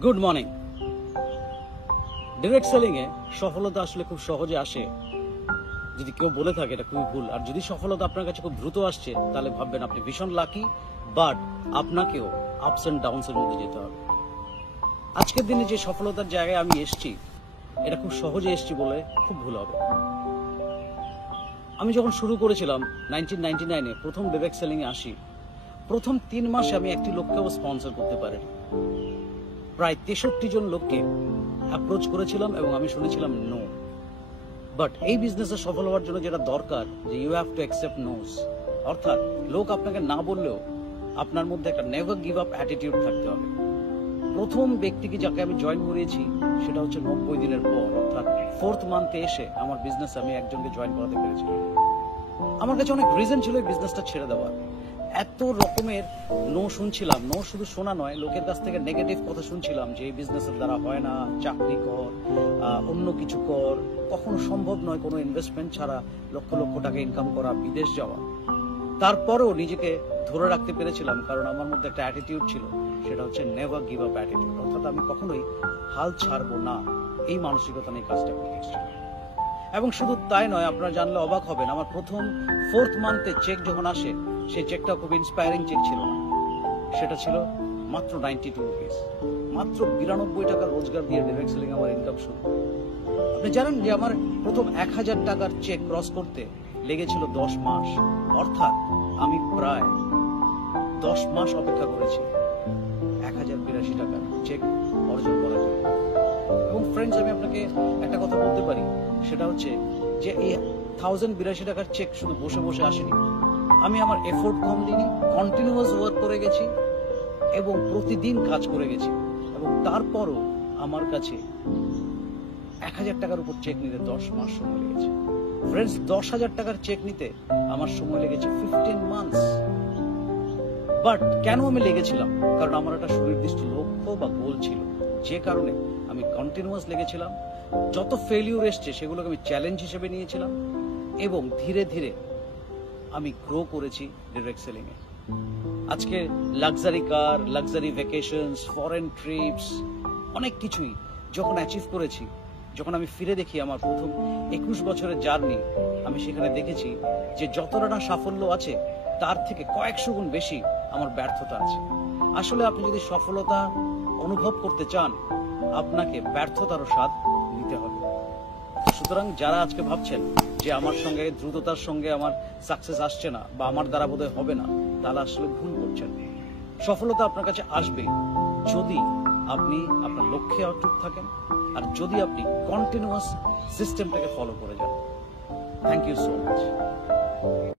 Good morning. Direct selling এ সফলতা আসলে খুব সহজে আসে যদি কেউ বলে থাকে এটা খুবই ভুল। আর যদি সফলতা আপনার কাছে খুব দ্রুত আসছে তাহলে ভাববেন আপনি ভীষণ লাকি, বাট আপনাকেও আপস এন্ড ডাউনস এর মধ্যে যেতে হবে। আজকের দিনে যে সফলতার জায়গায় আমি এসেছি এটা খুব সহজে এসেছি বলে খুব ভুল হবে। আমি যখন শুরু করেছিলাম 1999-এ প্রথম ডিরেক্ট সেলিং এ আসি, প্রথম 3 মাসে আমি একটি লোককেও স্পন্সর করতে পারিনি। প্রায় 63 জন লোককে অ্যাপ্রোচ করেছিলাম এবং আমি শুনেছিলাম নো। বাট এই বিজনেসে সফল হওয়ার জন্য যেটা দরকার যে you have to accept noes, অর্থাৎ লোক আপনাকে না বললেও আপনার মধ্যে একটা নেভার গিভ আপ অ্যাটিটিউড থাকতে হবে। প্রথম ব্যক্তিকে যাকে আমি জয়েন করিয়েছি সেটা হচ্ছে 90 দিনের পর, অর্থাৎ 4th মান্থে এসে আমার বিজনেস আমি একজনকে জয়েন করাতে পেরেছিলাম। আমার কাছে অনেক রিজন ছিল এই বিজনেসটা ছেড়ে দেওয়ার। এত রকমের নো শুনছিলাম, নো শুধু শোনা নয়, লোকের কাছ থেকে নেগেটিভ কথা শুনছিলাম যে এই বিজনেসের দ্বারা হয় না, চাকরি কর, অন্য কিছু কর, কখনো সম্ভব নয় কোনো ইনভেস্টমেন্ট ছাড়া লক্ষ লক্ষ টাকা ইনকাম করা, বিদেশ যাওয়া। তারপরেও নিজেকে ধরে রাখতে পেরেছিলাম কারণ আমার মধ্যে একটা অ্যাটিটিউড ছিল, সেটা হচ্ছে নেভার গিভ আপ অ্যাটিটিউড, অর্থাৎ আমি কখনোই হাল ছাড়বো না, এই মানসিকতা নিয়ে কাজটা করে এসেছিলাম। এবং শুধু তাই নয়, আপনারা জানলে অবাক হবেন, আমার প্রথম 4th মান্থে চেক যখন আসে সেই চেকটা খুব ইন্সপায়ারিং চেক ছিল না, সেটা ছিল মাত্র 92 রুপিস। মাত্র 92 টাকা রোজগার দিয়ে ডিরেক্ট সেলিং আমার ইনকাম শুরু। আপনি জানেন যে আমার প্রথম 1000 টাকার চেক ক্রস করতে লেগেছিল 10 মাস, অর্থাৎ আমি প্রায় 10 মাস অপেক্ষা করেছি 1082 টাকার চেক অর্জন করার জন্য। এবং ফ্রেন্ডস, আমি আপনাকে একটা কথা বলতে পারি, সেটা হচ্ছে যে এই 1082 টাকার চেক শুধু বসে বসে আসেনি। আমি আমার এফোর্ট কম দিইনি, কন্টিনিউয়াস ওয়ার্ক করে গেছি এবং প্রতিদিন কাজ করে গেছি, এবং তারপরও আমার কাছে 1000 টাকার উপর চেক নিতে 10 মাস সময় লেগেছে। ফ্রেন্ডস, 10,000 টাকার চেক নিতে আমার সময় লেগেছে 15 মান্থস। বাট কেন আমি লেগেছিলাম? কারণ আমার একটা সুনির্দিষ্ট লক্ষ্য বা গোল ছিল, যে কারণে আমি কন্টিনিউয়াস লেগেছিলাম। যত ফেলিউর এসছে সেগুলোকে আমি চ্যালেঞ্জ হিসেবে নিয়েছিলাম এবং ধীরে ধীরে আমি গ্রো করেছি ডিরেক্ট সেলিং এ। আজকে luxury car, luxury vacations, foreign TRIPS, অনেক কিছুই যখন অ্যাচিভ করেছি, যখন আমি ফিরে দেখি আমার প্রথম 21 বছরের জার্নি, আমি সেখানে দেখেছি যে যতটা না সাফল্য আছে তার থেকে কয়েকশো গুণ বেশি আমার ব্যর্থতা আছে। আসলে আপনি যদি সফলতা অনুভব করতে চান, আপনাকে ব্যর্থতারও স্বাদ নিতে হবে। সুতরাং যারা আজকে ভাবছেন যে আমার সঙ্গে দ্রুততার সঙ্গে আমার সাকসেস আসছে না বা আমার দ্বারা বোধহয় হবে না, তাহলে আসলে ভুল করছেন। সফলতা আপনার কাছে আসবে যদি আপনি আপনার লক্ষ্যে অটুট থাকেন আর যদি আপনি কন্টিনিউয়াস সিস্টেমটাকে ফলো করে যান। Thank you so much.